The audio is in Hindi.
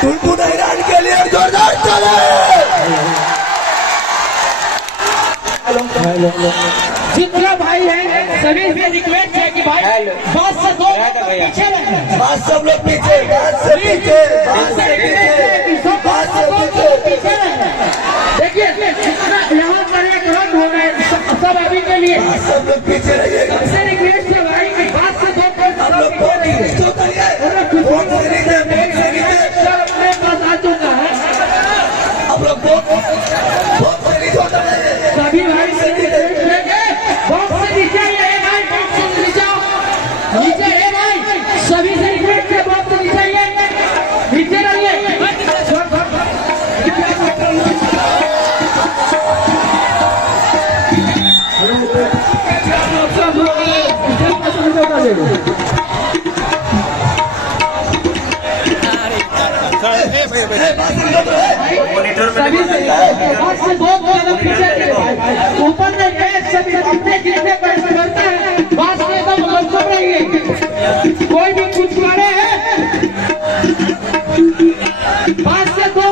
टुनटुन ईरान के लिए जोरदार ताली। जितना भाई है सभी से रिक्वेस्ट है कि भाई बात से दो पीछे रहें। बात सब लोग पीछे, बात से पीछे, बात से पीछे, बात से पीछे रहें। देखिए यहाँ पर एक रन हो रहा है सब अभी के लिए, सब लोग पीछे रहिएगा। सबसे रिक्वेस्ट है भाई कि बात से दो हम लोग बहुत नीचे उतरिए, बहुत से नीचे, बहुत से नीचे। अपने पास आ चुका है। हम लोग बहुत से नीचे उतरिए। सभी भाई से रिक्वेस्ट है कि बॉक्स से नीचे आइए भाई, बॉक्स से नीचे आओ, नीचे है भाई। सभी से रिक्वेस्ट है बॉक्स से नीचे आइए, नीचे रहिए। सभी से बॉक्स से दो कदम पीछे रहिए। ऊपर में सभी जितने जितने पैसे करते हैं बॉक्स में एकदम लमसम रहिए। कोई भी कुछ करे है बॉक्स से दो